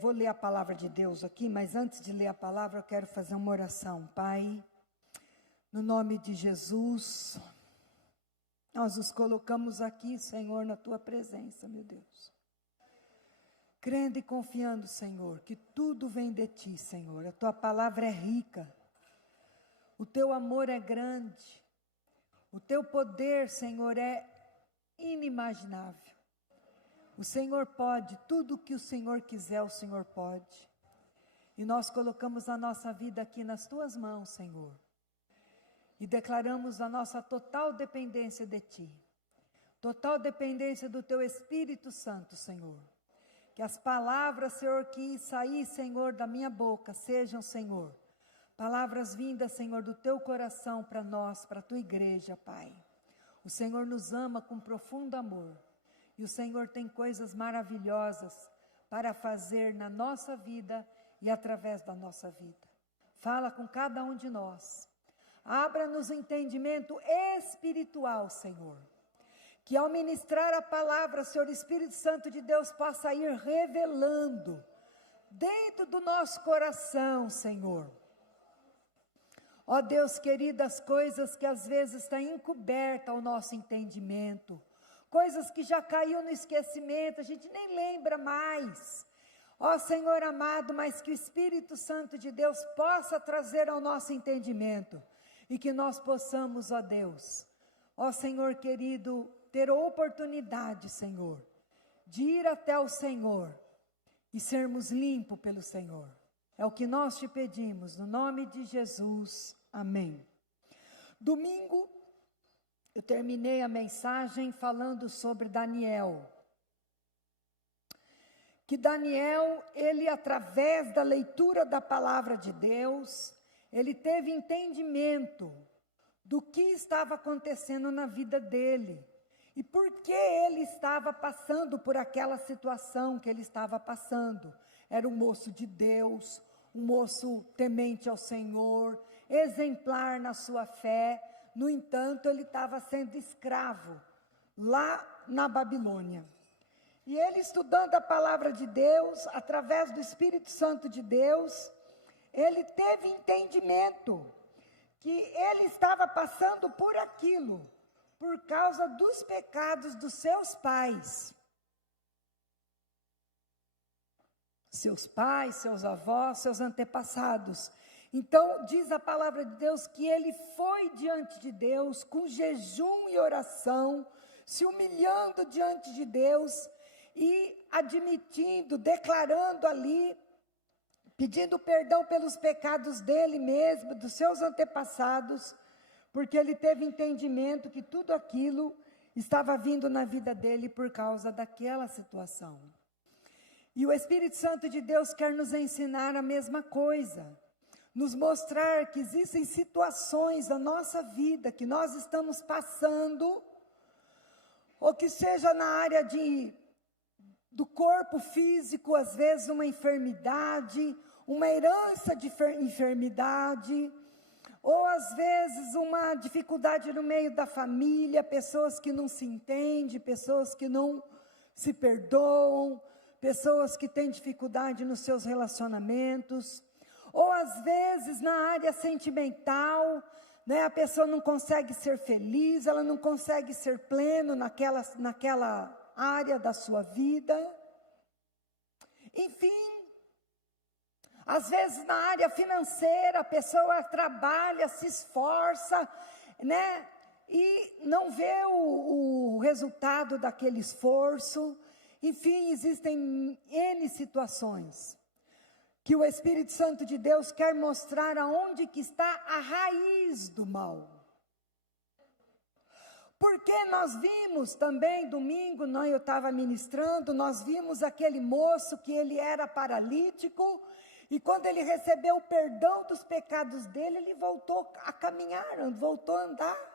Vou ler a palavra de Deus aqui, mas antes de ler a palavra, eu quero fazer uma oração. Pai, no nome de Jesus, nós os colocamos aqui, Senhor, na Tua presença, meu Deus. Crendo e confiando, Senhor, que tudo vem de Ti, Senhor. A Tua palavra é rica, o Teu amor é grande, o Teu poder, Senhor, é inimaginável. O Senhor pode, tudo que o Senhor quiser, o Senhor pode. E nós colocamos a nossa vida aqui nas Tuas mãos, Senhor. E declaramos a nossa total dependência de Ti. Total dependência do Teu Espírito Santo, Senhor. Que as palavras, Senhor, que sair, Senhor, da minha boca, sejam, Senhor, palavras vindas, Senhor, do Teu coração para nós, para a Tua igreja, Pai. O Senhor nos ama com profundo amor. E o Senhor tem coisas maravilhosas para fazer na nossa vida e através da nossa vida. Fala com cada um de nós. Abra-nos o entendimento espiritual, Senhor. Que ao ministrar a palavra, Senhor, Espírito Santo de Deus possa ir revelando dentro do nosso coração, Senhor. Ó Deus querido, as coisas que às vezes estão encobertas ao nosso entendimento. Coisas que já caiu no esquecimento, a gente nem lembra mais. Ó Senhor amado, mas que o Espírito Santo de Deus possa trazer ao nosso entendimento. E que nós possamos, ó Deus, ó Senhor querido, ter a oportunidade, Senhor, de ir até o Senhor e sermos limpos pelo Senhor. É o que nós te pedimos, no nome de Jesus. Amém. Domingo, eu terminei a mensagem falando sobre Daniel. Que Daniel, ele através da leitura da palavra de Deus, ele teve entendimento do que estava acontecendo na vida dele. E por que ele estava passando por aquela situação que ele estava passando. Era um moço de Deus, um moço temente ao Senhor, exemplar na sua fé. No entanto, ele estava sendo escravo lá na Babilônia. E ele, estudando a palavra de Deus, através do Espírito Santo de Deus, ele teve entendimento que ele estava passando por aquilo, por causa dos pecados dos seus pais. Seus pais, seus avós, seus antepassados. Então, diz a palavra de Deus que ele foi diante de Deus com jejum e oração, se humilhando diante de Deus e admitindo, declarando ali, pedindo perdão pelos pecados dele mesmo, dos seus antepassados, porque ele teve entendimento que tudo aquilo estava vindo na vida dele por causa daquela situação. E o Espírito Santo de Deus quer nos ensinar a mesma coisa. Nos mostrar que existem situações da nossa vida que nós estamos passando, ou que seja na área do corpo físico, às vezes uma enfermidade, uma herança de enfermidade, ou às vezes uma dificuldade no meio da família, pessoas que não se entendem, pessoas que não se perdoam, pessoas que têm dificuldade nos seus relacionamentos. Ou às vezes na área sentimental, né, a pessoa não consegue ser feliz, ela não consegue ser pleno naquela área da sua vida. Enfim, às vezes na área financeira, a pessoa trabalha, se esforça, né, e não vê o resultado daquele esforço. Enfim, existem N situações que o Espírito Santo de Deus quer mostrar aonde que está a raiz do mal. Porque nós vimos também, domingo, eu estava ministrando, nós vimos aquele moço que ele era paralítico, e quando ele recebeu o perdão dos pecados dele, ele voltou a caminhar, voltou a andar.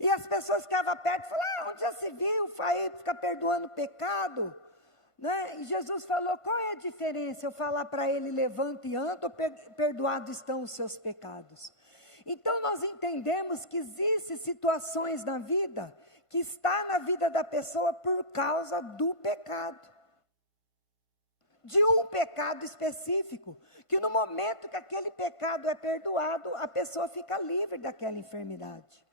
E as pessoas ficavam perto e falaram, onde já se viu, ficar perdoando pecado? Né? E Jesus falou, qual é a diferença eu falar para ele, levanta e anda, ou perdoados estão os seus pecados? Então nós entendemos que existem situações na vida que está na vida da pessoa por causa do pecado. De um pecado específico, que no momento que aquele pecado é perdoado, a pessoa fica livre daquela enfermidade.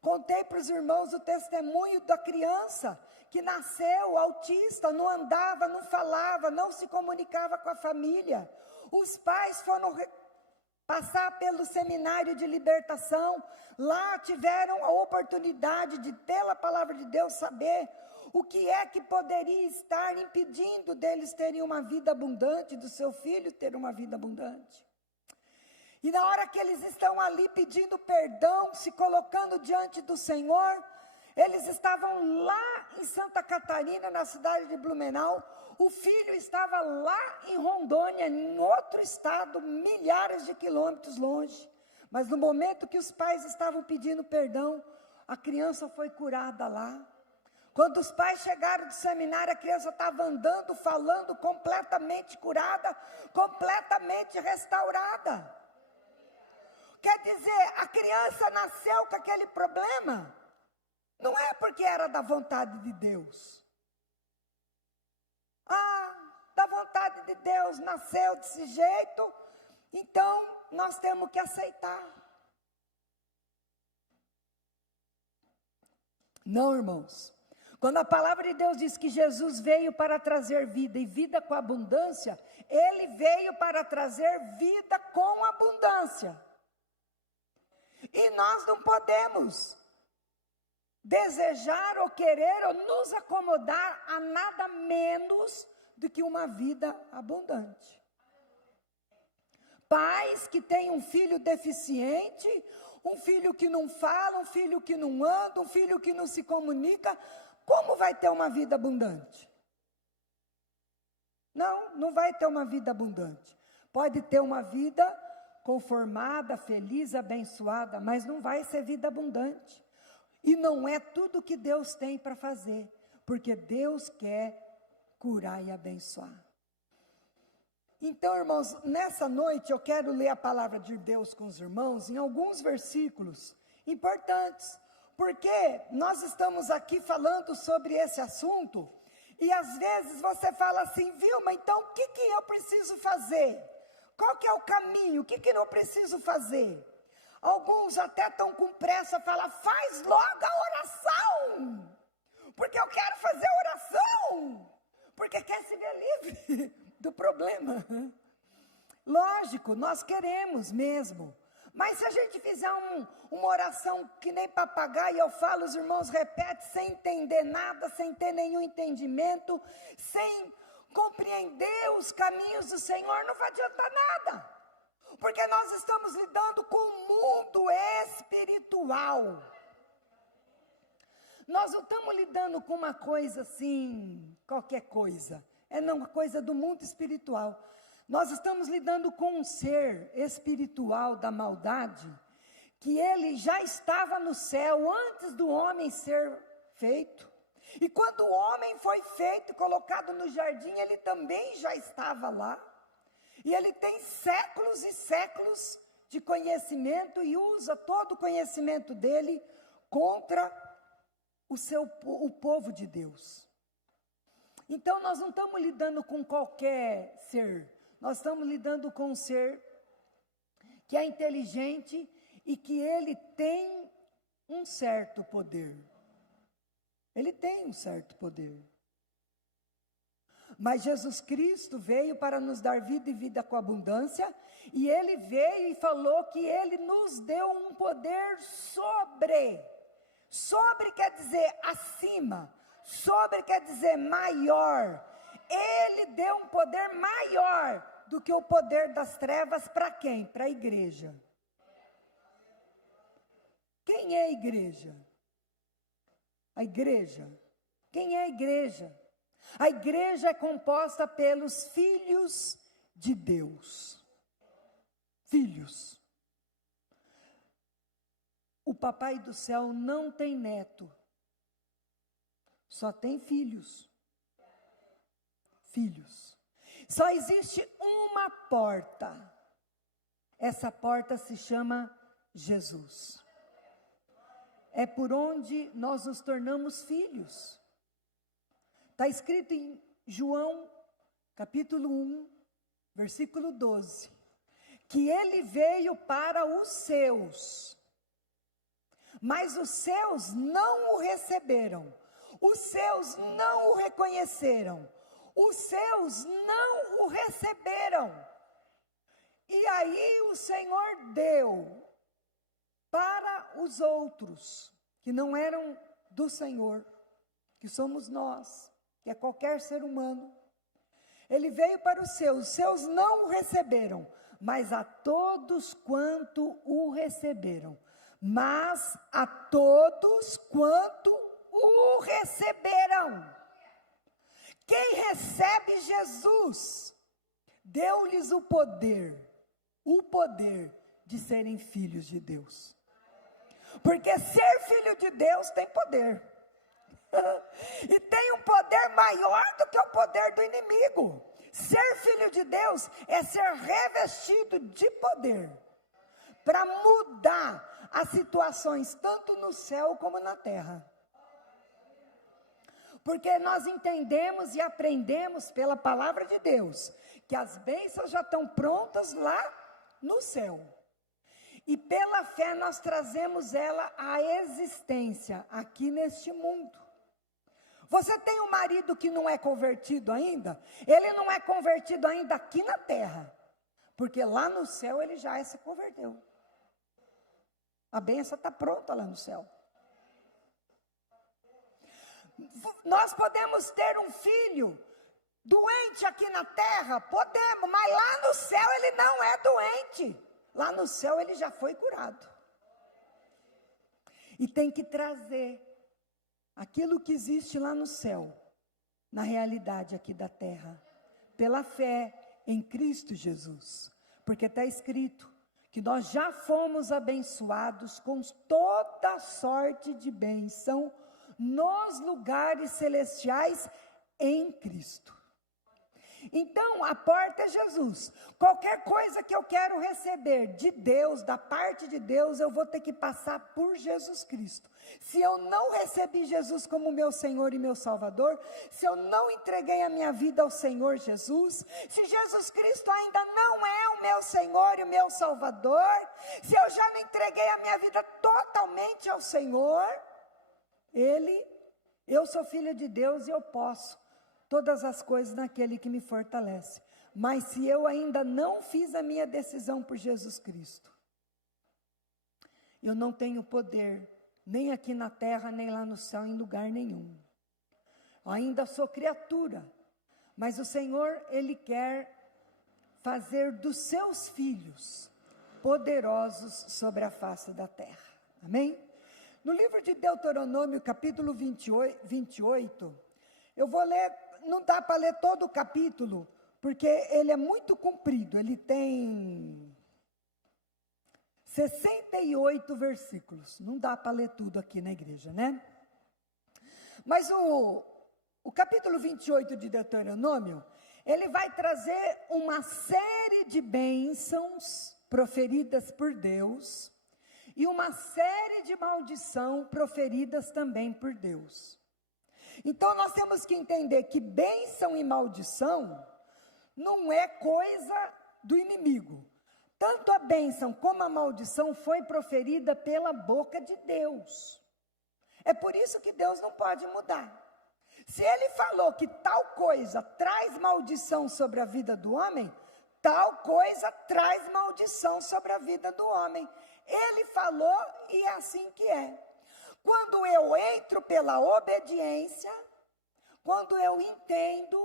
Contei para os irmãos o testemunho da criança que nasceu autista, não andava, não falava, não se comunicava com a família. Os pais foram passar pelo seminário de libertação, lá tiveram a oportunidade de, pela palavra de Deus, saber o que é que poderia estar impedindo deles terem uma vida abundante, do seu filho ter uma vida abundante. E na hora que eles estão ali pedindo perdão, se colocando diante do Senhor, eles estavam lá em Santa Catarina, na cidade de Blumenau, o filho estava lá em Rondônia, em outro estado, milhares de quilômetros longe. Mas no momento que os pais estavam pedindo perdão, a criança foi curada lá. Quando os pais chegaram do seminário, a criança estava andando, falando, completamente curada, completamente restaurada. Quer dizer, a criança nasceu com aquele problema, não é porque era da vontade de Deus. Da vontade de Deus, nasceu desse jeito, então nós temos que aceitar. Não, irmãos. Quando a palavra de Deus diz que Jesus veio para trazer vida e vida com abundância, Ele veio para trazer vida com abundância. E nós não podemos desejar ou querer ou nos acomodar a nada menos do que uma vida abundante. Pais que têm um filho deficiente, um filho que não fala, um filho que não anda, um filho que não se comunica, como vai ter uma vida abundante? Não vai ter uma vida abundante. Pode ter uma vida conformada, feliz, abençoada, mas não vai ser vida abundante. E não é tudo que Deus tem para fazer, porque Deus quer curar e abençoar. Então, irmãos, nessa noite eu quero ler a palavra de Deus com os irmãos em alguns versículos importantes, porque nós estamos aqui falando sobre esse assunto, e às vezes você fala assim, Vilma, então o que eu preciso fazer? Qual que é o caminho? O que eu preciso fazer? Alguns até estão com pressa, falam, faz logo a oração, porque eu quero fazer oração, porque quer se ver livre do problema. Lógico, nós queremos mesmo, mas se a gente fizer uma oração que nem papagaio, eu falo, os irmãos repetem, sem entender nada, sem ter nenhum entendimento, sem compreender os caminhos do Senhor, não vai adiantar nada, porque nós estamos lidando com o mundo espiritual. Nós não estamos lidando com uma coisa assim, qualquer coisa, é uma coisa do mundo espiritual. Nós estamos lidando com um ser espiritual da maldade, que ele já estava no céu antes do homem ser feito. E quando o homem foi feito e colocado no jardim, ele também já estava lá. E ele tem séculos e séculos de conhecimento e usa todo o conhecimento dele contra o povo de Deus. Então nós não estamos lidando com qualquer ser, nós estamos lidando com um ser que é inteligente e que ele tem um certo poder. Ele tem um certo poder. Mas Jesus Cristo veio para nos dar vida e vida com abundância, e Ele veio e falou que Ele nos deu um poder sobre. Sobre quer dizer acima, sobre quer dizer maior. Ele deu um poder maior do que o poder das trevas para quem? Para a igreja. Quem é a igreja? A igreja. Quem é a igreja? A igreja é composta pelos filhos de Deus. Filhos. O papai do céu não tem neto. Só tem filhos. Filhos. Só existe uma porta. Essa porta se chama Jesus. é por onde nós nos tornamos filhos. Está escrito em João, capítulo 1, versículo 12, que ele veio para os seus, mas os seus não o receberam, os seus não o reconheceram, os seus não o receberam. E aí o Senhor deu para os outros, que não eram do Senhor, que somos nós, que é qualquer ser humano. Ele veio para os seus não o receberam, mas a todos quanto o receberam. Mas a todos quanto o receberam. Quem recebe Jesus, deu-lhes o poder de serem filhos de Deus. Porque ser filho de Deus tem poder. E tem um poder maior do que o poder do inimigo. Ser filho de Deus é ser revestido de poder para mudar as situações tanto no céu como na terra. Porque nós entendemos e aprendemos pela palavra de Deus que as bênçãos já estão prontas lá no céu. E pela fé nós trazemos ela à existência aqui neste mundo. Você tem um marido que não é convertido ainda? Ele não é convertido ainda aqui na terra. Porque lá no céu ele já se converteu. A bênção está pronta lá no céu. Nós podemos ter um filho doente aqui na terra? Podemos, mas lá no céu ele não é doente. Lá no céu ele já foi curado. E tem que trazer aquilo que existe lá no céu, na realidade aqui da terra, pela fé em Cristo Jesus. Porque está escrito que nós já fomos abençoados com toda sorte de bênção nos lugares celestiais em Cristo. Então, a porta é Jesus. Qualquer coisa que eu quero receber de Deus, da parte de Deus, eu vou ter que passar por Jesus Cristo. Se eu não recebi Jesus como meu Senhor e meu Salvador, se eu não entreguei a minha vida ao Senhor Jesus, se Jesus Cristo ainda não é o meu Senhor e o meu Salvador, se eu já não entreguei a minha vida totalmente ao Senhor, eu sou filha de Deus e eu posso todas as coisas naquele que me fortalece. Mas se eu ainda não fiz a minha decisão por Jesus Cristo, eu não tenho poder, nem aqui na terra, nem lá no céu, em lugar nenhum. Eu ainda sou criatura, mas o Senhor, Ele quer fazer dos seus filhos poderosos sobre a face da terra. Amém? No livro de Deuteronômio, capítulo 28, eu vou ler. Não dá para ler todo o capítulo, porque ele é muito comprido, ele tem 68 versículos, não dá para ler tudo aqui na igreja, né? Mas o capítulo 28 de Deuteronômio, ele vai trazer uma série de bênçãos proferidas por Deus, e uma série de maldição proferidas também por Deus. Então nós temos que entender que bênção e maldição não é coisa do inimigo. Tanto a bênção como a maldição foi proferida pela boca de Deus. É por isso que Deus não pode mudar. Se Ele falou que tal coisa traz maldição sobre a vida do homem, tal coisa traz maldição sobre a vida do homem. Ele falou e é assim que é. Quando eu entro pela obediência, quando eu entendo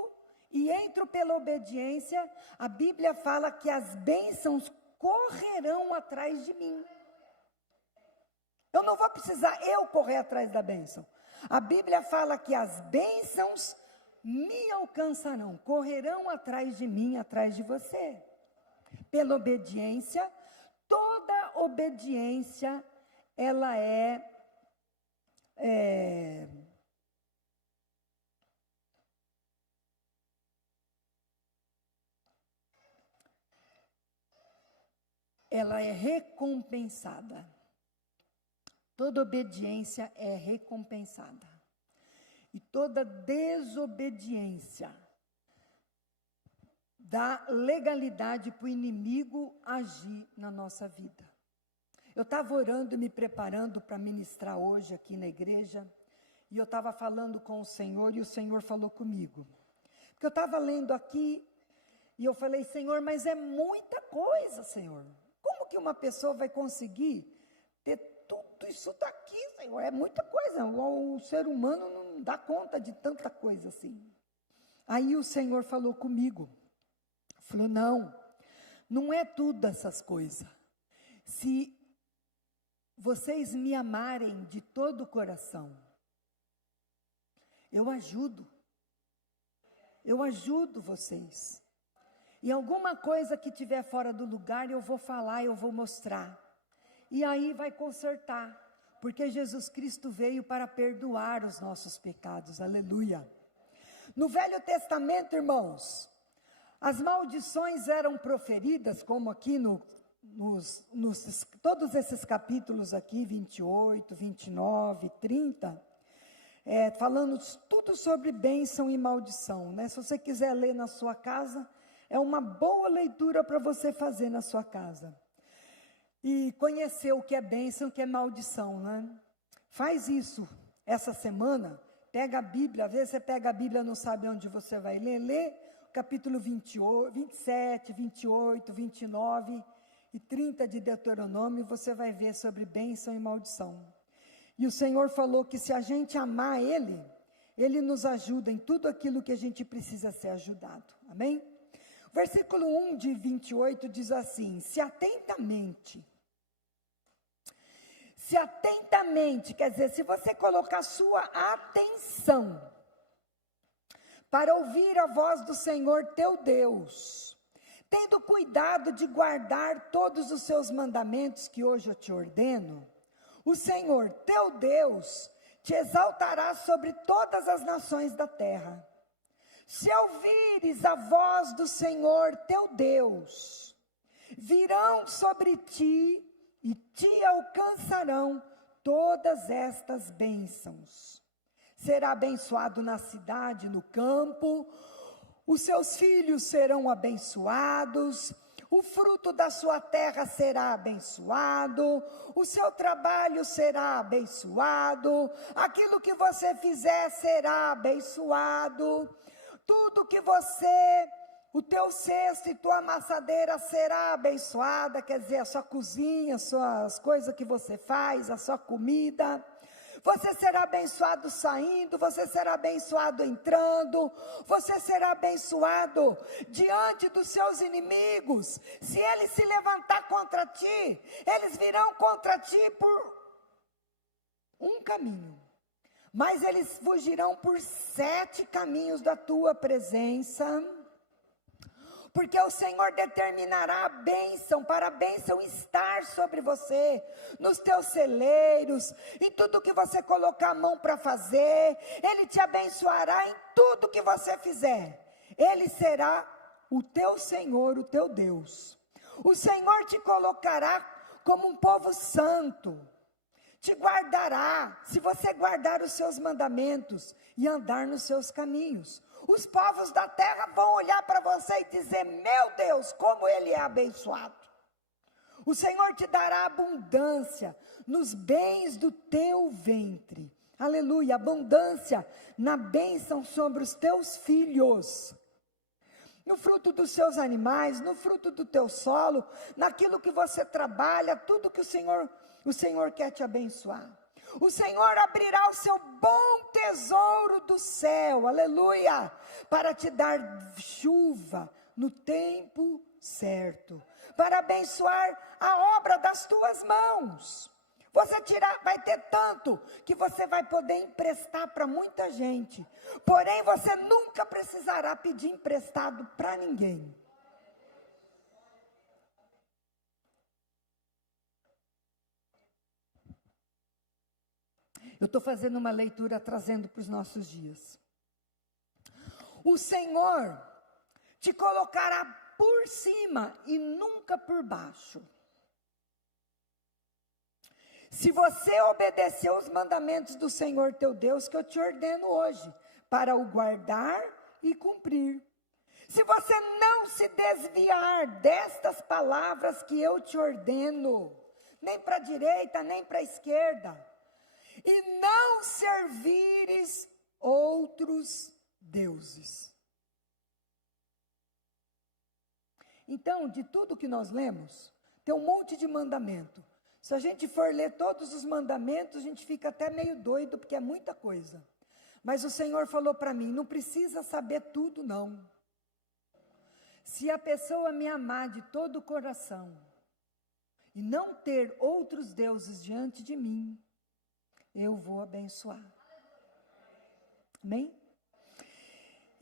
e entro pela obediência, a Bíblia fala que as bênçãos correrão atrás de mim. Eu não vou precisar eu correr atrás da bênção. A Bíblia fala que as bênçãos me alcançarão, correrão atrás de mim, atrás de você. Pela obediência, toda obediência, ela ela é recompensada. Toda obediência é recompensada. E toda desobediência dá legalidade para o inimigo agir na nossa vida. Eu estava orando e me preparando para ministrar hoje aqui na igreja, e eu estava falando com o Senhor, e o Senhor falou comigo. Porque eu estava lendo aqui, e eu falei, Senhor, mas é muita coisa, Senhor. Como que uma pessoa vai conseguir ter tudo isso daqui, Senhor? É muita coisa, o ser humano não dá conta de tanta coisa assim. Aí o Senhor falou comigo, falou, não é tudo essas coisas. Se vocês me amarem de todo o coração, eu ajudo vocês. E alguma coisa que tiver fora do lugar, eu vou falar, eu vou mostrar. E aí vai consertar, porque Jesus Cristo veio para perdoar os nossos pecados, aleluia. No Velho Testamento, irmãos, as maldições eram proferidas, como aqui todos esses capítulos aqui, 28, 29, 30, falando tudo sobre bênção e maldição, né? Se você quiser ler na sua casa, é uma boa leitura para você fazer na sua casa. E conhecer o que é bênção e o que é maldição, né? Faz isso essa semana, pega a Bíblia, às vezes você pega a Bíblia e não sabe onde você vai ler, lê capítulo 28, 27, 28, 29 e 30 de Deuteronômio, você vai ver sobre bênção e maldição. E o Senhor falou que se a gente amar Ele, Ele nos ajuda em tudo aquilo que a gente precisa ser ajudado, amém? O versículo 1 de 28 diz assim, se atentamente, quer dizer, se você colocar sua atenção para ouvir a voz do Senhor teu Deus, tendo cuidado de guardar todos os seus mandamentos que hoje eu te ordeno, o Senhor teu Deus te exaltará sobre todas as nações da terra. Se ouvires a voz do Senhor teu Deus, virão sobre ti e te alcançarão todas estas bênçãos. Será abençoado na cidade, no campo, os seus filhos serão abençoados, o fruto da sua terra será abençoado, o seu trabalho será abençoado, aquilo que você fizer será abençoado, tudo que você, o teu cesto e tua amassadeira será abençoada, quer dizer, a sua cozinha, as coisas que você faz, a sua comida. Você será abençoado saindo, você será abençoado entrando, você será abençoado diante dos seus inimigos. Se eles se levantar contra ti, eles virão contra ti por um caminho, mas eles fugirão por 7 caminhos da tua presença. Porque o Senhor determinará a bênção, para a bênção estar sobre você, nos teus celeiros, em tudo que você colocar a mão para fazer, Ele te abençoará em tudo que você fizer, Ele será o teu Senhor, o teu Deus. O Senhor te colocará como um povo santo, te guardará, se você guardar os seus mandamentos e andar nos seus caminhos. Os povos da terra vão olhar para você e dizer, meu Deus, como Ele é abençoado. O Senhor te dará abundância nos bens do teu ventre. Aleluia, abundância na bênção sobre os teus filhos. No fruto dos seus animais, no fruto do teu solo, naquilo que você trabalha, tudo que o Senhor quer te abençoar. O Senhor abrirá o seu bom tesouro do céu, aleluia, para te dar chuva no tempo certo, para abençoar a obra das tuas mãos. Você vai ter tanto que você vai poder emprestar para muita gente, porém você nunca precisará pedir emprestado para ninguém. Eu estou fazendo uma leitura trazendo para os nossos dias. O Senhor te colocará por cima e nunca por baixo. Se você obedecer os mandamentos do Senhor teu Deus, que eu te ordeno hoje, para o guardar e cumprir. Se você não se desviar destas palavras que eu te ordeno, nem para a direita, nem para a esquerda, e não servires outros deuses. Então, de tudo que nós lemos, tem um monte de mandamento. Se a gente for ler todos os mandamentos, a gente fica até meio doido, porque é muita coisa. Mas o Senhor falou para mim, não precisa saber tudo não. Se a pessoa me amar de todo o coração, e não ter outros deuses diante de mim, eu vou abençoar. Amém?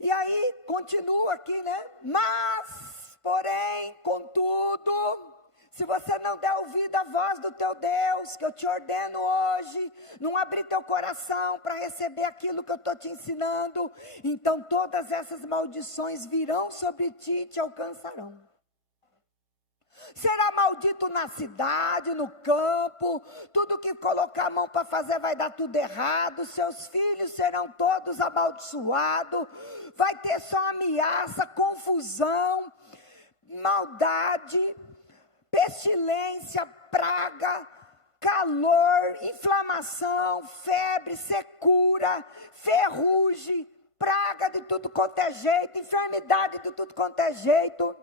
E aí, continua aqui, né? Mas, porém, contudo, se você não der ouvido à voz do teu Deus, que eu te ordeno hoje, não abrir teu coração para receber aquilo que eu estou te ensinando, então todas essas maldições virão sobre ti e te alcançarão. Será maldito na cidade, no campo, tudo que colocar a mão para fazer vai dar tudo errado, seus filhos serão todos amaldiçoados, vai ter só ameaça, confusão, maldade, pestilência, praga, calor, inflamação, febre, secura, ferrugem, praga de tudo quanto é jeito, enfermidade de tudo quanto é jeito.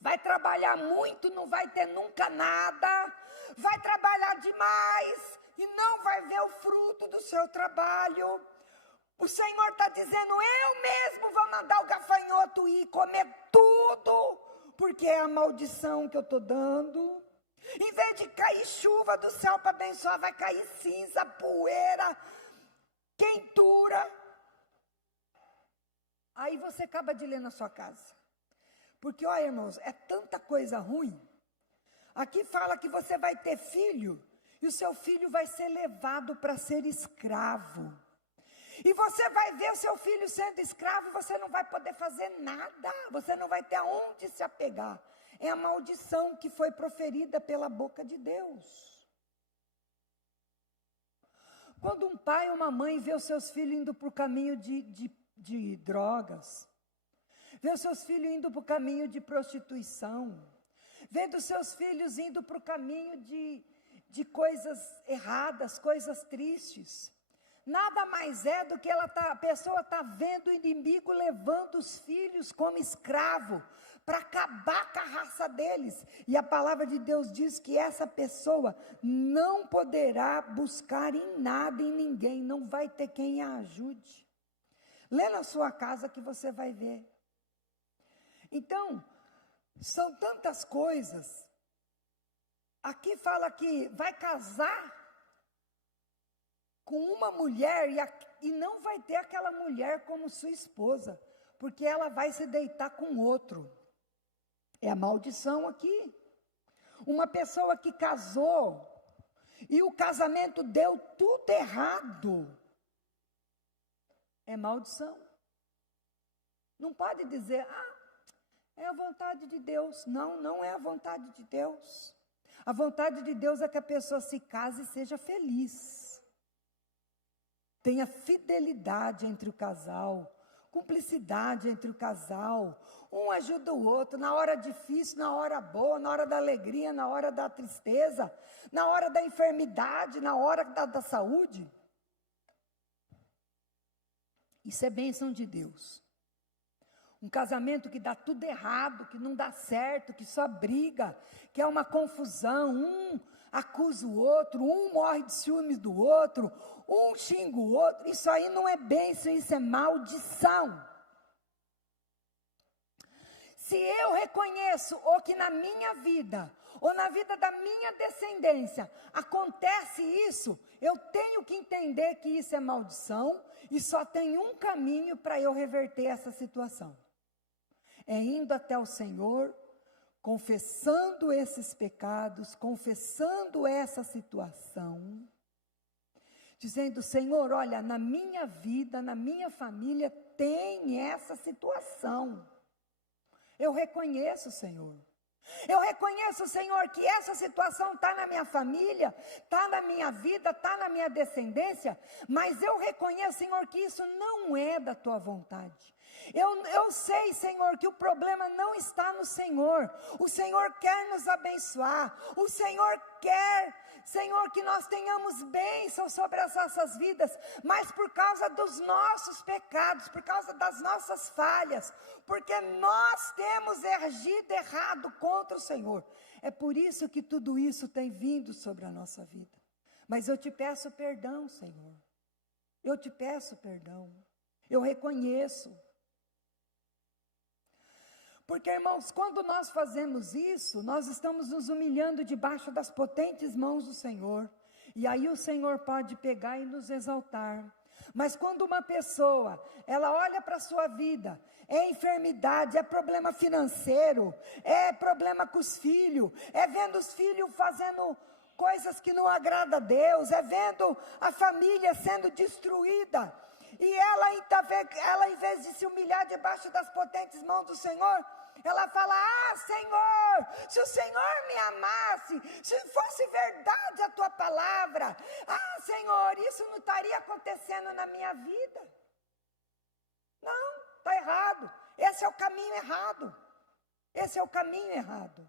Vai trabalhar muito, não vai ter nunca nada, vai trabalhar demais e não vai ver o fruto do seu trabalho. O Senhor está dizendo, eu mesmo vou mandar o gafanhoto ir comer tudo, porque é a maldição que eu estou dando. Em vez de cair chuva do céu para abençoar, vai cair cinza, poeira, quentura. Aí você acaba de ler na sua casa. Porque, olha, irmãos, é tanta coisa ruim. Aqui fala que você vai ter filho, e o seu filho vai ser levado para ser escravo. E você vai ver o seu filho sendo escravo e você não vai poder fazer nada. Você não vai ter aonde se apegar. É a maldição que foi proferida pela boca de Deus. Quando um pai ou uma mãe vê os seus filhos indo para o caminho de drogas, vê os seus filhos indo para o caminho de prostituição, vê dos seus filhos indo para o caminho de coisas erradas, coisas tristes, nada mais é do que a pessoa está vendo o inimigo levando os filhos como escravo, para acabar com a raça deles. E a palavra de Deus diz que essa pessoa não poderá buscar em nada, em ninguém, não vai ter quem a ajude. Lê na sua casa que você vai ver. Então, são tantas coisas. Aqui fala que vai casar com uma mulher e não vai ter aquela mulher como sua esposa, porque ela vai se deitar com outro. É a maldição aqui. Uma pessoa que casou e o casamento deu tudo errado. É maldição. Não pode dizer, é a vontade de Deus. Não, não é a vontade de Deus. A vontade de Deus é que a pessoa se case e seja feliz. Tenha fidelidade entre o casal, cumplicidade entre o casal. Um ajuda o outro na hora difícil, na hora boa, na hora da alegria, na hora da tristeza, na hora da enfermidade, na hora da saúde. Isso é bênção de Deus. Um casamento que dá tudo errado, que não dá certo, que só briga, que é uma confusão, um acusa o outro, um morre de ciúmes do outro, um xinga o outro, isso aí não é bênção, isso é maldição. Se eu reconheço ou que na minha vida, ou na vida da minha descendência, acontece isso, eu tenho que entender que isso é maldição, e só tem um caminho para eu reverter essa situação. É indo até o Senhor, confessando esses pecados, confessando essa situação, dizendo, Senhor, olha, na minha vida, na minha família, tem essa situação. Eu reconheço, Senhor. Eu reconheço, Senhor, que essa situação está na minha família, está na minha vida, está na minha descendência, mas eu reconheço, Senhor, que isso não é da tua vontade. Eu sei, Senhor, que o problema não está no Senhor. O Senhor quer nos abençoar. O Senhor quer, Senhor, que nós tenhamos bênçãos sobre as nossas vidas, mas por causa dos nossos pecados, por causa das nossas falhas, porque nós temos agido errado contra o Senhor. É por isso que tudo isso tem vindo sobre a nossa vida. Mas eu te peço perdão, Senhor. Eu te peço perdão. Eu reconheço. Porque, irmãos, quando nós fazemos isso, nós estamos nos humilhando debaixo das potentes mãos do Senhor. E aí o Senhor pode pegar e nos exaltar. Mas quando uma pessoa, ela olha para a sua vida, é enfermidade, é problema financeiro, é problema com os filhos, é vendo os filhos fazendo coisas que não agradam a Deus, é vendo a família sendo destruída. E ela, em vez de se humilhar debaixo das potentes mãos do Senhor, ela fala: Senhor, se o Senhor me amasse, se fosse verdade a tua palavra, Senhor, isso não estaria acontecendo na minha vida. Não, está errado. Esse é o caminho errado. Esse é o caminho errado.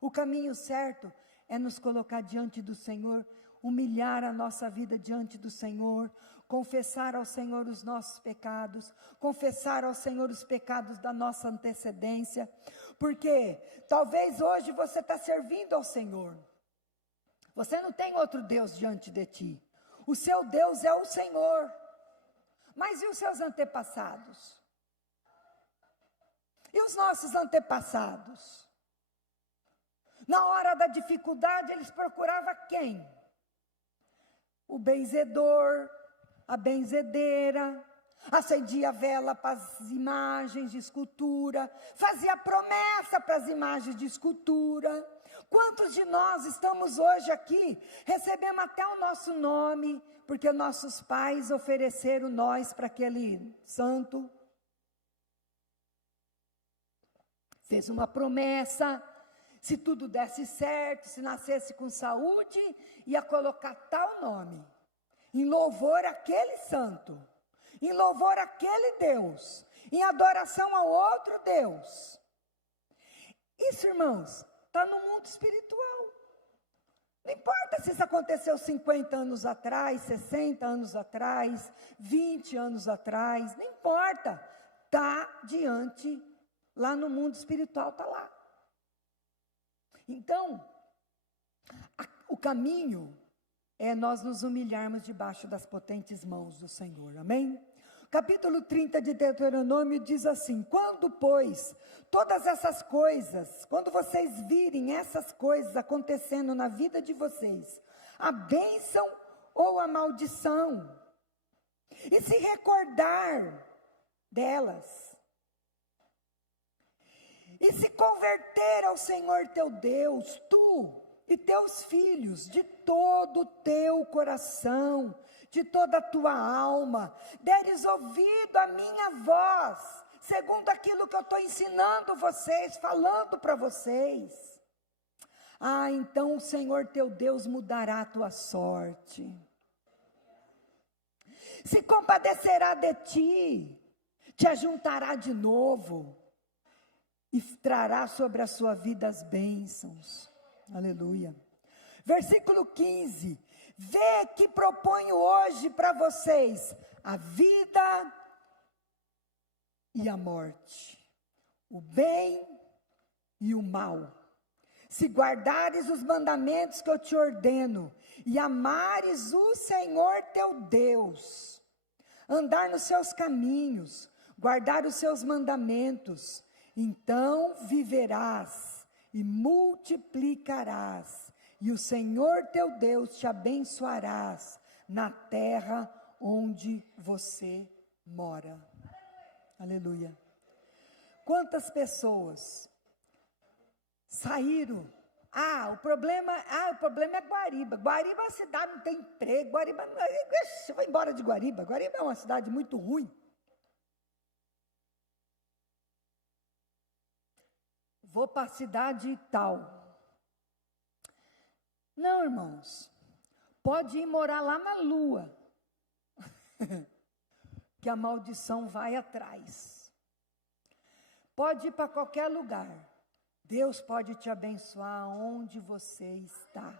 O caminho certo é nos colocar diante do Senhor, humilhar a nossa vida diante do Senhor, confessar ao Senhor os nossos pecados, confessar ao Senhor os pecados da nossa antecedência, porque talvez hoje você está servindo ao Senhor, você não tem outro Deus diante de ti, o seu Deus é o Senhor, mas e os seus antepassados? E os nossos antepassados? Na hora da dificuldade eles procuravam quem? O benzedor, a benzedeira, acendia a vela para as imagens de escultura, fazia promessa para as imagens de escultura. Quantos de nós estamos hoje aqui, recebemos até o nosso nome, porque nossos pais ofereceram nós para aquele santo, fez uma promessa, se tudo desse certo, se nascesse com saúde, ia colocar tal nome, em louvor àquele santo, em louvor àquele Deus, em adoração a outro Deus. Isso, irmãos, está no mundo espiritual. Não importa se isso aconteceu 50 anos atrás, 60 anos atrás, 20 anos atrás, não importa. Está diante, lá no mundo espiritual, está lá. Então, o caminho é nós nos humilharmos debaixo das potentes mãos do Senhor, amém? Capítulo 30 de Deuteronômio diz assim: quando, pois, todas essas coisas, quando vocês virem essas coisas acontecendo na vida de vocês, a bênção ou a maldição, e se recordar delas, e se converter ao Senhor teu Deus, tu e teus filhos, de todo o teu coração, de toda a tua alma, deres ouvido à minha voz, segundo aquilo que eu estou ensinando vocês, falando para vocês, então o Senhor teu Deus mudará a tua sorte, se compadecerá de ti, te ajuntará de novo, e trará sobre a sua vida as bênçãos. Aleluia. Versículo 15. Vê que proponho hoje para vocês a vida e a morte, o bem e o mal. Se guardares os mandamentos que eu te ordeno e amares o Senhor teu Deus, andar nos seus caminhos, guardar os seus mandamentos, então viverás e multiplicarás, e o Senhor teu Deus te abençoarás na terra onde você mora. Aleluia. Quantas pessoas saíram? O problema é Guariba. Guariba é uma cidade, não tem emprego. Guariba, eu vou embora de Guariba. Guariba é uma cidade muito ruim. vou para a cidade tal. Não, irmãos, pode ir morar lá na lua, que a maldição vai atrás. Pode ir para qualquer lugar, Deus pode te abençoar onde você está.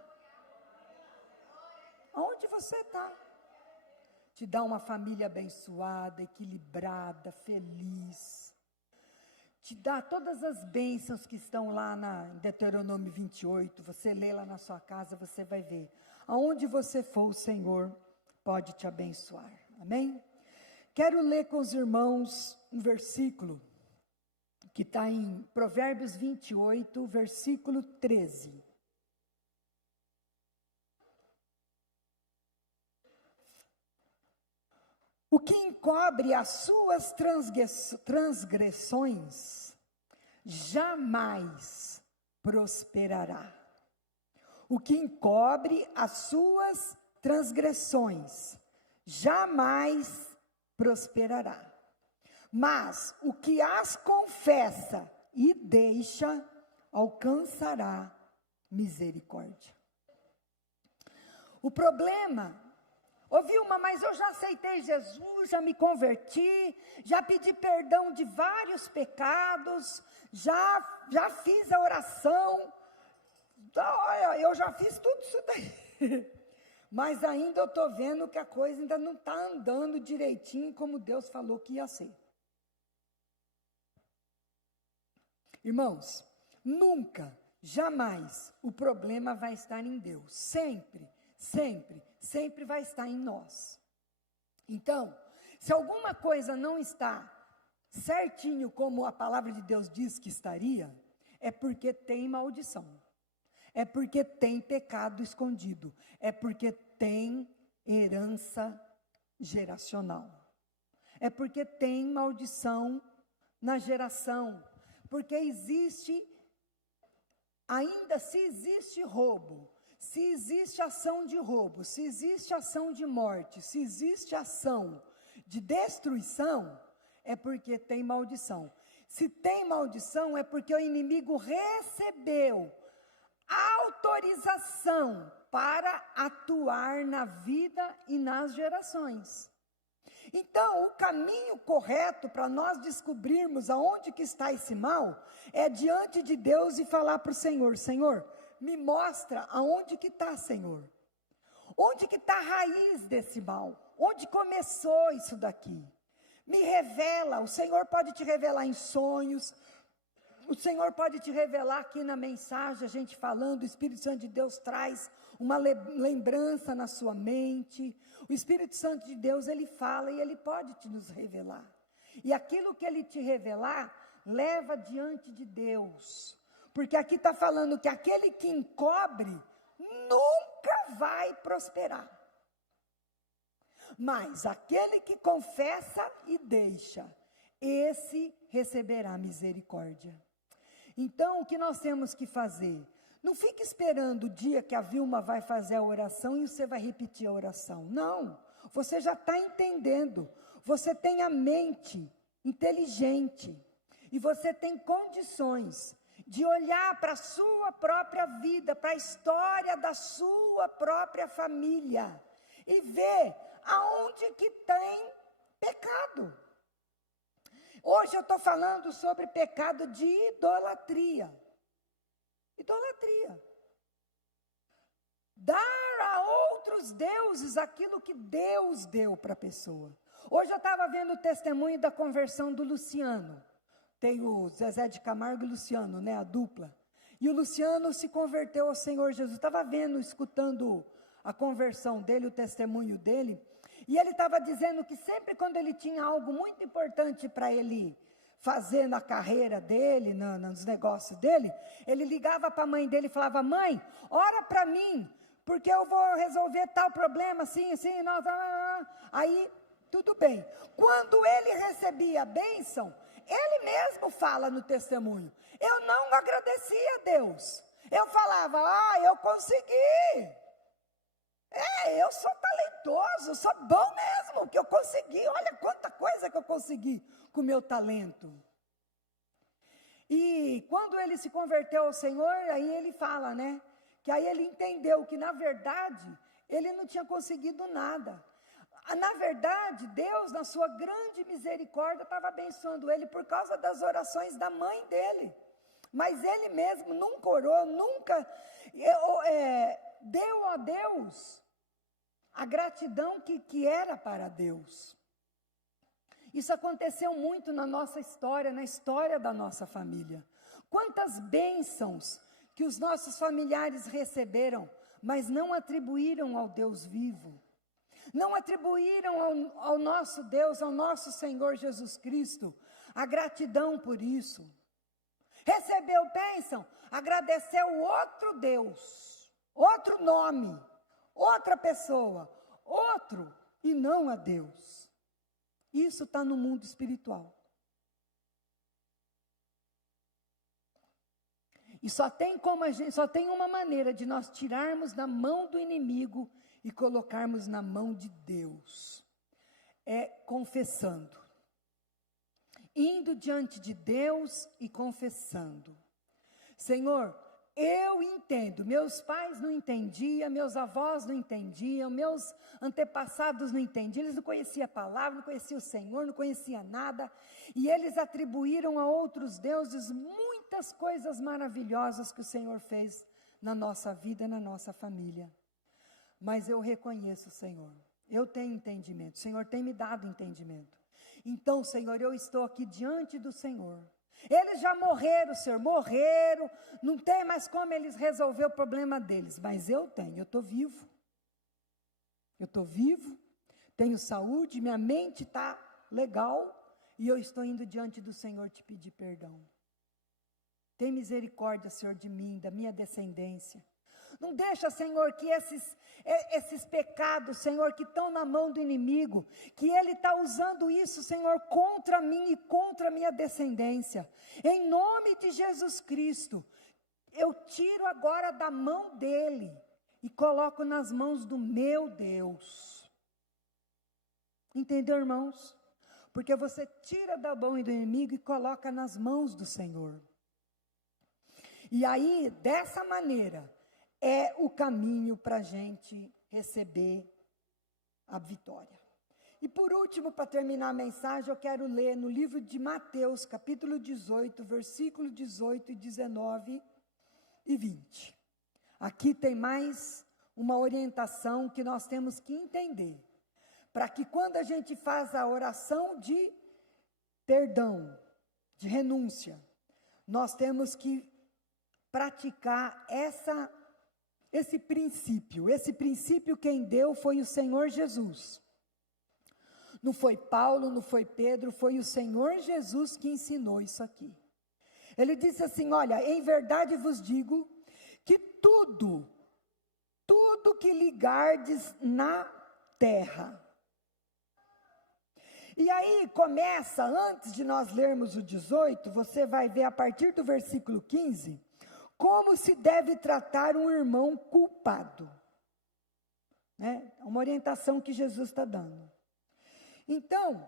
Onde você está. Te dá uma família abençoada, equilibrada, feliz. Te dá todas as bênçãos que estão lá em Deuteronômio 28, você lê lá na sua casa, você vai ver. Aonde você for, o Senhor pode te abençoar. Amém? Quero ler com os irmãos um versículo que está em Provérbios 28, versículo 13. O que encobre as suas transgressões jamais prosperará. O que encobre as suas transgressões jamais prosperará. Mas o que as confessa e deixa alcançará misericórdia. O problema, Vilma, mas eu já aceitei Jesus, já me converti, já pedi perdão de vários pecados, já fiz a oração, olha, eu já fiz tudo isso daí, mas ainda eu estou vendo que a coisa ainda não está andando direitinho como Deus falou que ia ser. Irmãos, nunca, jamais o problema vai estar em Deus, sempre vai estar em nós. Então, se alguma coisa não está certinho como a palavra de Deus diz que estaria, é porque tem maldição, é porque tem pecado escondido, é porque tem herança geracional, é porque tem maldição na geração, porque ainda se existe roubo, se existe ação de roubo, se existe ação de morte, se existe ação de destruição, é porque tem maldição. Se tem maldição, é porque o inimigo recebeu autorização para atuar na vida e nas gerações. Então, o caminho correto para nós descobrirmos aonde que está esse mal, é diante de Deus e falar para o Senhor, Senhor, me mostra aonde que está, Senhor. Onde que está a raiz desse mal? Onde começou isso daqui? Me revela, o Senhor pode te revelar em sonhos, o Senhor pode te revelar aqui na mensagem, a gente falando, o Espírito Santo de Deus traz uma lembrança na sua mente. O Espírito Santo de Deus, ele fala e ele pode te nos revelar. E aquilo que ele te revelar, leva diante de Deus. Porque aqui está falando que aquele que encobre nunca vai prosperar. Mas aquele que confessa e deixa, esse receberá misericórdia. Então, o que nós temos que fazer? Não fique esperando o dia que a Vilma vai fazer a oração e você vai repetir a oração. Não, você já está entendendo. Você tem a mente inteligente e você tem condições de olhar para a sua própria vida, para a história da sua própria família e ver aonde que tem pecado. Hoje eu estou falando sobre pecado de idolatria. Idolatria. Dar a outros deuses aquilo que Deus deu para a pessoa. Hoje eu estava vendo o testemunho da conversão do Luciano. Tem o Zezé de Camargo e o Luciano, né, a dupla. E o Luciano se converteu ao Senhor Jesus. Estava vendo, escutando a conversão dele, o testemunho dele. E ele estava dizendo que sempre quando ele tinha algo muito importante para ele fazer na carreira dele, nos negócios dele, ele ligava para a mãe dele e falava, mãe, ora para mim, porque eu vou resolver tal problema, assim, aí, tudo bem. Quando ele recebia a bênção, ele mesmo fala no testemunho, eu não agradecia a Deus, eu falava, eu consegui, eu sou talentoso, sou bom mesmo, que eu consegui, olha quanta coisa que eu consegui com o meu talento. E quando ele se converteu ao Senhor, aí ele fala, né? Que aí ele entendeu que, na verdade, ele não tinha conseguido nada. Na verdade, Deus, na sua grande misericórdia, estava abençoando ele por causa das orações da mãe dele. Mas ele mesmo nunca orou, nunca deu a Deus a gratidão que era para Deus. Isso aconteceu muito na nossa história, na história da nossa família. Quantas bênçãos que os nossos familiares receberam, mas não atribuíram ao Deus vivo. Não atribuíram ao nosso Deus, ao nosso Senhor Jesus Cristo, a gratidão por isso. Recebeu bênção, agradeceu outro Deus, outro nome, outra pessoa, outro, e não a Deus. Isso está no mundo espiritual. E só tem uma maneira de nós tirarmos da mão do inimigo e colocarmos na mão de Deus. É confessando. Indo diante de Deus e confessando. Senhor, eu entendo, meus pais não entendiam, meus avós não entendiam, meus antepassados não entendiam, eles não conheciam a palavra, não conheciam o Senhor, não conheciam nada, e eles atribuíram a outros deuses muitas coisas maravilhosas que o Senhor fez na nossa vida, na nossa família. Mas eu reconheço, Senhor, eu tenho entendimento, o Senhor tem me dado entendimento. Então, Senhor, eu estou aqui diante do Senhor. Eles já morreram, Senhor, morreram, não tem mais como eles resolver o problema deles, mas eu tenho, eu estou vivo. Eu estou vivo, tenho saúde, minha mente está legal, e eu estou indo diante do Senhor te pedir perdão. Tem misericórdia, Senhor, de mim, da minha descendência. Não deixa, Senhor, que esses pecados, Senhor, que estão na mão do inimigo, que ele está usando isso, Senhor, contra mim e contra a minha descendência. Em nome de Jesus Cristo, eu tiro agora da mão dele e coloco nas mãos do meu Deus. Entendeu, irmãos? Porque você tira da mão do inimigo e coloca nas mãos do Senhor. E aí, dessa maneira, é o caminho para a gente receber a vitória. E por último, para terminar a mensagem, eu quero ler no livro de Mateus, capítulo 18, versículo 18 e 19 e 20. Aqui tem mais uma orientação que nós temos que entender, para que quando a gente faz a oração de perdão, de renúncia, nós temos que praticar esse princípio quem deu foi o Senhor Jesus. Não foi Paulo, não foi Pedro, foi o Senhor Jesus que ensinou isso aqui. Ele disse assim, olha, em verdade vos digo que tudo que ligardes na terra. E aí começa, antes de nós lermos o 18, você vai ver a partir do versículo 15, como se deve tratar um irmão culpado. Né? Uma orientação que Jesus está dando. Então,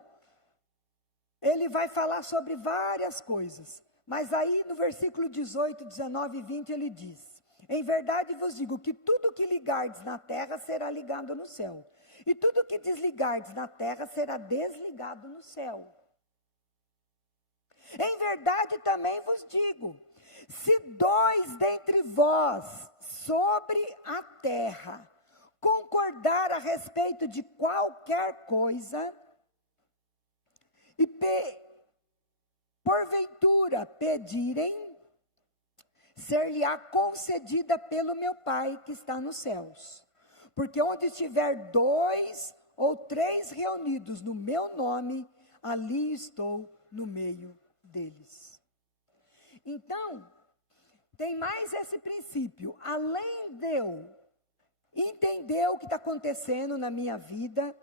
ele vai falar sobre várias coisas. Mas aí no versículo 18, 19 e 20 ele diz, em verdade vos digo que tudo que ligardes na terra será ligado no céu. E tudo que desligardes na terra será desligado no céu. Em verdade também vos digo, se dois dentre vós sobre a terra concordar a respeito de qualquer coisa, e porventura pedirem, ser-lhe-á concedida pelo meu Pai que está nos céus. Porque onde estiver 2 ou 3 reunidos no meu nome, ali estou no meio deles. Então, tem mais esse princípio. Além de eu entender o que está acontecendo na minha vida,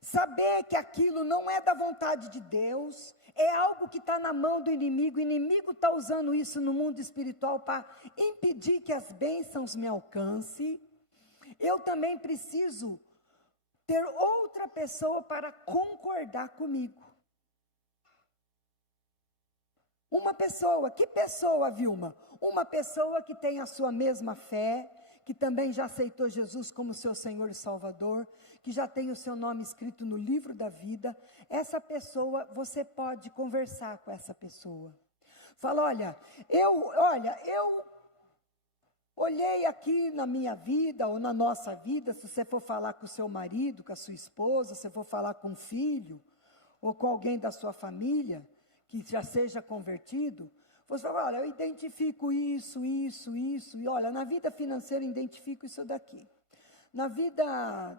saber que aquilo não é da vontade de Deus, é algo que está na mão do inimigo, o inimigo está usando isso no mundo espiritual para impedir que as bênçãos me alcancem, eu também preciso ter outra pessoa para concordar comigo. Uma pessoa, que pessoa, Vilma? Uma pessoa que tem a sua mesma fé, que também já aceitou Jesus como seu Senhor e Salvador, que já tem o seu nome escrito no livro da vida. Essa pessoa, você pode conversar com essa pessoa. Fala, olha, eu olhei aqui na minha vida, ou na nossa vida, se você for falar com o seu marido, com a sua esposa, se você for falar com um filho, ou com alguém da sua família, que já seja convertido, você fala, olha, eu identifico isso, e olha, na vida financeira eu identifico isso daqui. Na vida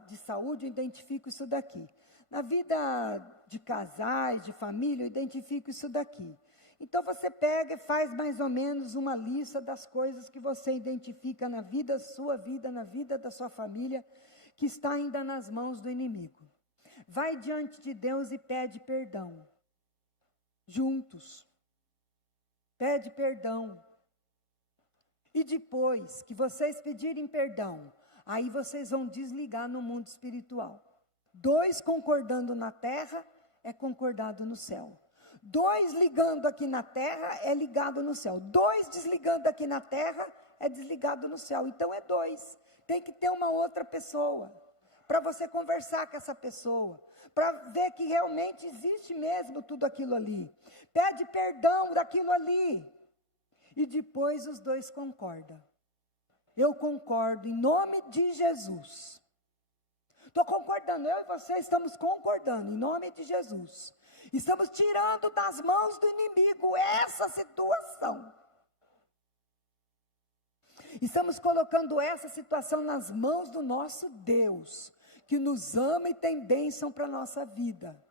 de saúde eu identifico isso daqui. Na vida de casais, de família, eu identifico isso daqui. Então você pega e faz mais ou menos uma lista das coisas que você identifica na vida, sua vida, na vida da sua família, que está ainda nas mãos do inimigo. Vai diante de Deus e pede perdão. Juntos. Pede perdão. E depois que vocês pedirem perdão, aí vocês vão desligar no mundo espiritual. 2 concordando na terra é concordado no céu. 2 ligando aqui na terra é ligado no céu. 2 desligando aqui na terra é desligado no céu. Então é 2. Tem que ter uma outra pessoa para você conversar com essa pessoa, para ver que realmente existe mesmo tudo aquilo ali. Pede perdão daquilo ali. E depois os 2 concordam. Eu concordo em nome de Jesus. Estou concordando, eu e você estamos concordando em nome de Jesus. Estamos tirando das mãos do inimigo essa situação. Estamos colocando essa situação nas mãos do nosso Deus, que nos ama e tem bênção para a nossa vida.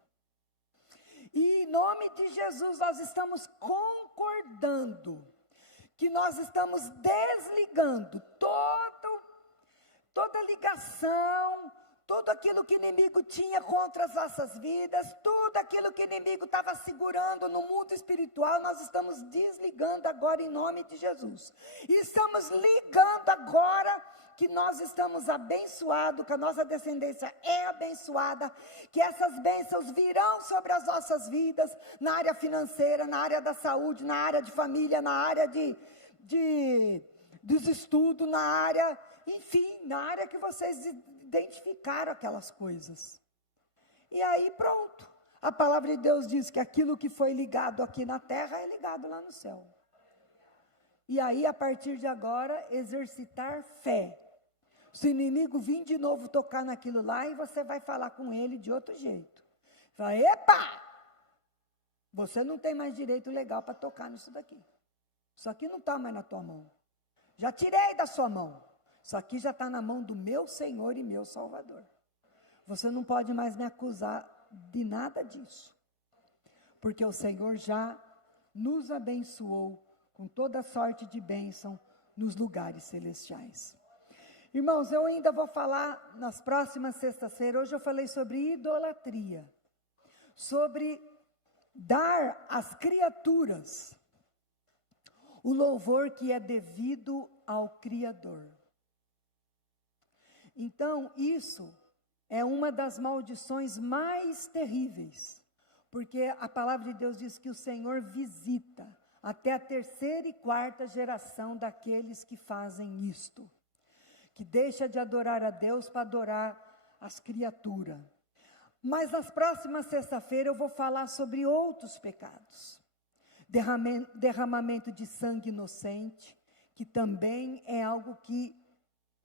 E em nome de Jesus nós estamos concordando, que nós estamos desligando toda ligação, tudo aquilo que o inimigo tinha contra as nossas vidas, tudo aquilo que o inimigo estava segurando no mundo espiritual, nós estamos desligando agora em nome de Jesus. E estamos ligando agora que nós estamos abençoados, que a nossa descendência é abençoada, que essas bênçãos virão sobre as nossas vidas, na área financeira, na área da saúde, na área de família, na área dos estudos, na área, enfim, na área que vocês identificaram aquelas coisas. E aí pronto, a palavra de Deus diz que aquilo que foi ligado aqui na terra é ligado lá no céu. E aí, a partir de agora, exercitar fé. Se o inimigo vir de novo tocar naquilo lá, e você vai falar com ele de outro jeito. Fala, epa! Você não tem mais direito legal para tocar nisso daqui. Isso aqui não está mais na tua mão. Já tirei da sua mão. Isso aqui já está na mão do meu Senhor e meu Salvador. Você não pode mais me acusar de nada disso. Porque o Senhor já nos abençoou com toda sorte de bênção nos lugares celestiais. Irmãos, eu ainda vou falar nas próximas sextas-feiras. Hoje eu falei sobre idolatria. Sobre dar às criaturas o louvor que é devido ao Criador. Então, isso é uma das maldições mais terríveis, porque a palavra de Deus diz que o Senhor visita até a 3ª e 4ª geração daqueles que fazem isto, que deixa de adorar a Deus para adorar as criaturas. Mas nas próximas sexta-feira eu vou falar sobre outros pecados. Derramamento de sangue inocente, que também é algo que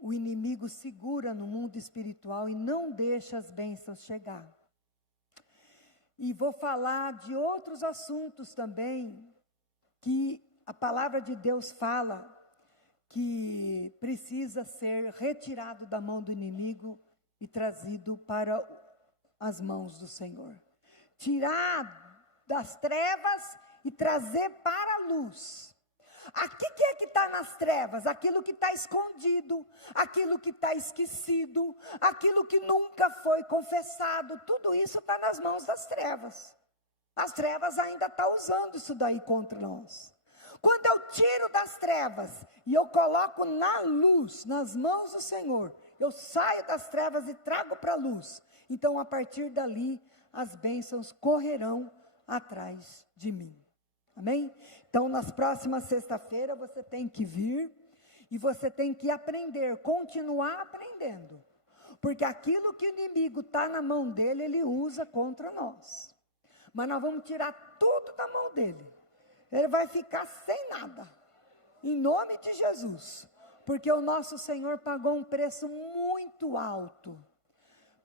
o inimigo segura no mundo espiritual e não deixa as bênçãos chegar. E vou falar de outros assuntos também, que a palavra de Deus fala que precisa ser retirado da mão do inimigo e trazido para as mãos do Senhor. Tirar das trevas e trazer para a luz. Aqui que é que está nas trevas? Aquilo que está escondido, aquilo que está esquecido, aquilo que nunca foi confessado, tudo isso está nas mãos das trevas. As trevas ainda estão usando isso daí contra nós. Quando eu tiro das trevas e eu coloco na luz, nas mãos do Senhor, eu saio das trevas e trago para a luz. Então, a partir dali, as bênçãos correrão atrás de mim. Amém? Então, nas próximas sexta-feira, você tem que vir e você tem que aprender, continuar aprendendo. Porque aquilo que o inimigo está na mão dele, ele usa contra nós. Mas nós vamos tirar tudo da mão dele. Ele vai ficar sem nada. Em nome de Jesus. Porque o nosso Senhor pagou um preço muito alto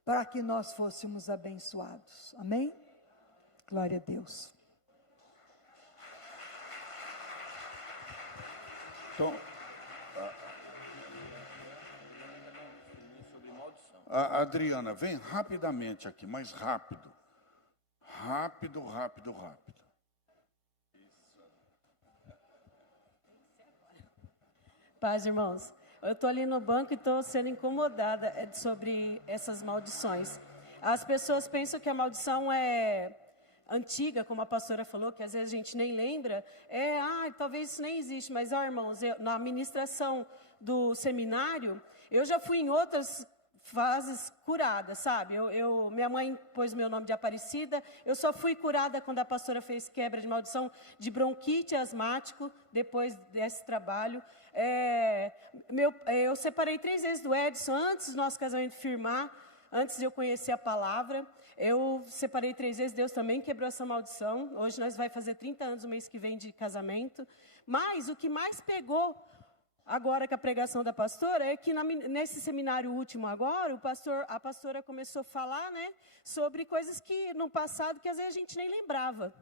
para que nós fôssemos abençoados. Amém? Glória a Deus. Então, a Adriana, vem rapidamente aqui, mais rápido. Rápido. Paz, irmãos. Eu estou ali no banco e estou sendo incomodada sobre essas maldições. As pessoas pensam que a maldição é antiga, como a pastora falou, que às vezes a gente nem lembra. Talvez isso nem existe, mas, irmãos, na administração do seminário, eu já fui em outras fases curada, sabe? Minha mãe pôs meu nome de Aparecida. Eu só fui curada quando a pastora fez quebra de maldição de bronquite asmático, depois desse trabalho. Eu separei 3 vezes do Edson, antes do nosso casamento firmar, antes de eu conhecer a palavra. Eu separei 3 vezes, Deus também quebrou essa maldição. Hoje nós vai fazer 30 anos, o mês que vem, de casamento. Mas o que mais pegou agora com a pregação da pastora é que nesse seminário último agora, a pastora começou a falar, né, sobre coisas que no passado que às vezes a gente nem lembrava.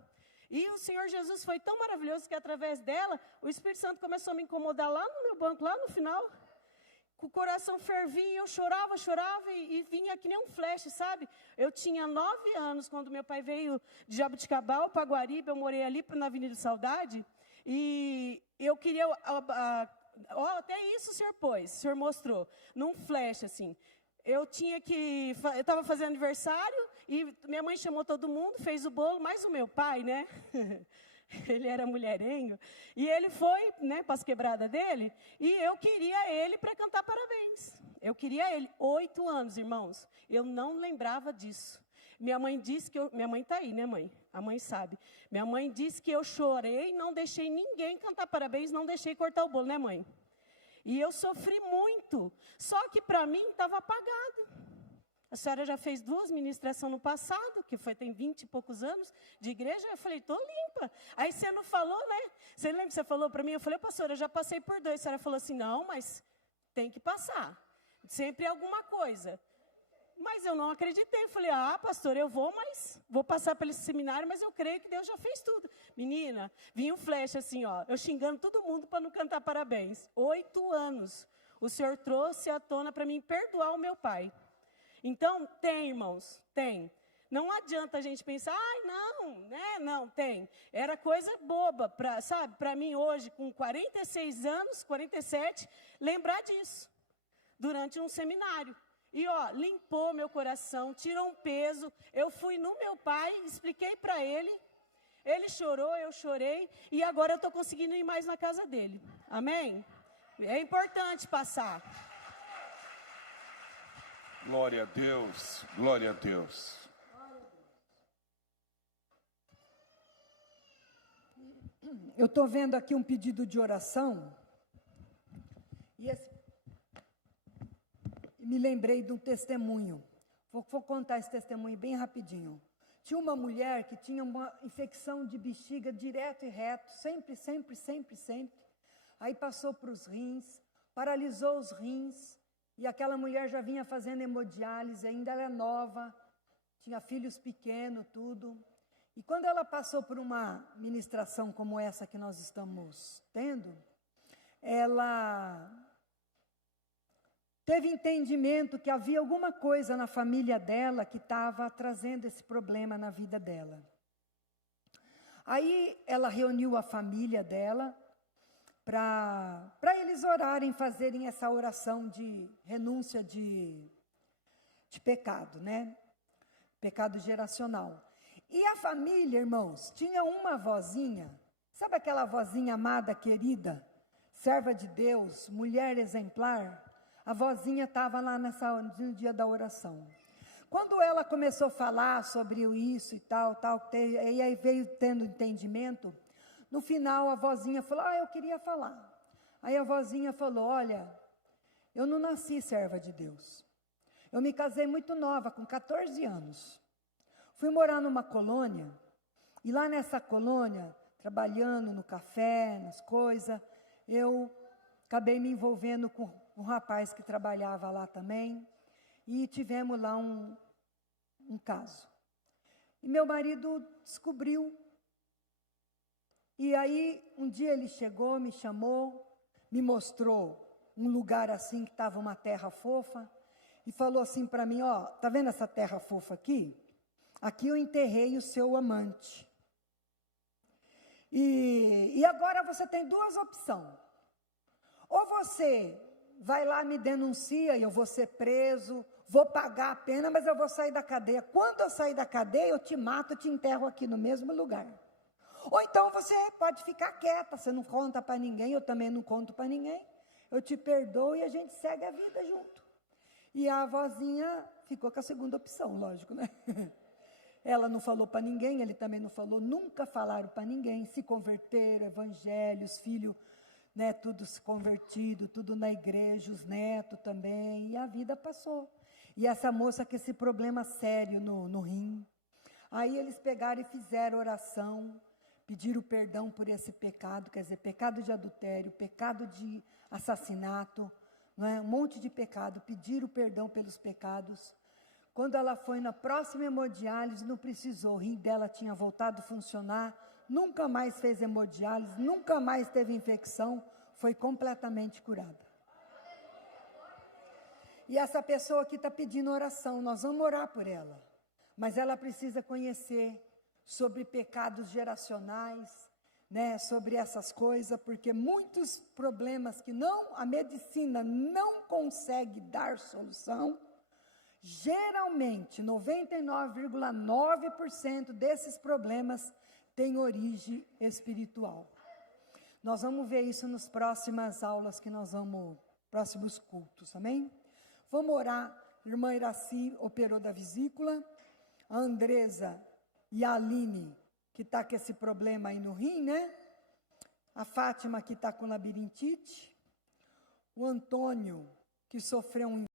E o Senhor Jesus foi tão maravilhoso que através dela, o Espírito Santo começou a me incomodar lá no meu banco, lá no final. O coração fervia, eu chorava e vinha que nem um flash, sabe? Eu tinha 9 anos quando meu pai veio de Jabuticabal para Guariba, eu morei ali na Avenida Saudade, e eu queria... até isso o Senhor pôs, o Senhor mostrou, num flash, assim. Eu estava fazendo aniversário, e minha mãe chamou todo mundo, fez o bolo, mas o meu pai, né? Ele era mulherengo, e ele foi, né, para as quebradas dele, e eu queria ele para cantar parabéns. Eu queria ele, 8 anos, irmãos. Eu não lembrava disso. Minha mãe disse que minha mãe está aí, né, mãe? A mãe sabe. Minha mãe disse que eu chorei, não deixei ninguém cantar parabéns, não deixei cortar o bolo, né, mãe? E eu sofri muito. Só que para mim estava apagado. A senhora já fez 2 ministrações no passado, que tem 20 e poucos anos de igreja. Eu falei, estou limpa. Aí você não falou, né? Você lembra que você falou para mim? Eu falei, pastora, eu já passei por 2. A senhora falou assim, não, mas tem que passar. Sempre alguma coisa. Mas eu não acreditei. Eu falei, pastor, eu vou passar pelo seminário, mas eu creio que Deus já fez tudo. Menina, vinha um flash assim, eu xingando todo mundo para não cantar parabéns. 8 anos. O Senhor trouxe à tona para mim perdoar o meu pai. Então, tem, irmãos, tem. Não adianta a gente pensar, não, né? Não, tem. Era coisa boba, para mim hoje, com 46 anos, 47, lembrar disso. Durante um seminário. E, limpou meu coração, tirou um peso. Eu fui no meu pai, expliquei para ele. Ele chorou, eu chorei. E agora eu estou conseguindo ir mais na casa dele. Amém? É importante passar. Glória a Deus, glória a Deus. Eu estou vendo aqui um pedido de oração. E me lembrei de um testemunho. Vou contar esse testemunho bem rapidinho. Tinha uma mulher que tinha uma infecção de bexiga direto e reto, sempre. Aí passou para os rins, paralisou os rins, e aquela mulher já vinha fazendo hemodiálise, ainda era nova, tinha filhos pequenos, tudo. E quando ela passou por uma ministração como essa que nós estamos tendo, ela teve entendimento que havia alguma coisa na família dela que estava trazendo esse problema na vida dela. Aí ela reuniu a família dela para eles orarem, fazerem essa oração de renúncia de pecado, né? Pecado geracional. E a família, irmãos, tinha uma vozinha, sabe aquela vozinha amada, querida, serva de Deus, mulher exemplar? A vozinha estava lá no dia da oração. Quando ela começou a falar sobre isso e tal, e aí veio tendo entendimento, No final, a vozinha falou, eu queria falar. Aí a vozinha falou, olha, eu não nasci serva de Deus. Eu me casei muito nova, com 14 anos. Fui morar numa colônia, e lá nessa colônia, trabalhando no café, nas coisas, eu acabei me envolvendo com um rapaz que trabalhava lá também, e tivemos lá um caso. E meu marido descobriu. E aí, um dia ele chegou, me chamou, me mostrou um lugar assim, que estava uma terra fofa, e falou assim para mim, tá vendo essa terra fofa aqui? Aqui eu enterrei o seu amante. E agora você tem duas opções. Ou você vai lá, me denuncia, e eu vou ser preso, vou pagar a pena, mas eu vou sair da cadeia. Quando eu sair da cadeia, eu te mato, eu te enterro aqui no mesmo lugar. Ou então você pode ficar quieta, você não conta para ninguém, eu também não conto para ninguém. Eu te perdoo e a gente segue a vida junto. E a vozinha ficou com a segunda opção, lógico, né? Ela não falou para ninguém, ele também não falou, nunca falaram para ninguém, se converteram, evangelho, os filhos, né, tudo se convertido, tudo na igreja, os netos também, e a vida passou. E essa moça com esse problema sério no rim. Aí eles pegaram e fizeram oração, pediram perdão por esse pecado, quer dizer, pecado de adultério, pecado de assassinato, não é? Um monte de pecado, pediram perdão pelos pecados. Quando ela foi na próxima hemodiálise, não precisou, o rim dela tinha voltado a funcionar, nunca mais fez hemodiálise, nunca mais teve infecção, foi completamente curada. E essa pessoa aqui está pedindo oração, nós vamos orar por ela, mas ela precisa conhecer sobre pecados geracionais, né, sobre essas coisas, porque muitos problemas que a medicina não consegue dar solução, geralmente 99,9% desses problemas têm origem espiritual. Nós vamos ver isso nas próximas aulas que nós vamos, próximos cultos, amém? Vamos orar. Irmã Iraci operou da vesícula, a Andresa e a Aline, que está com esse problema aí no rim, né? A Fátima, que está com labirintite, o Antônio, que sofreu um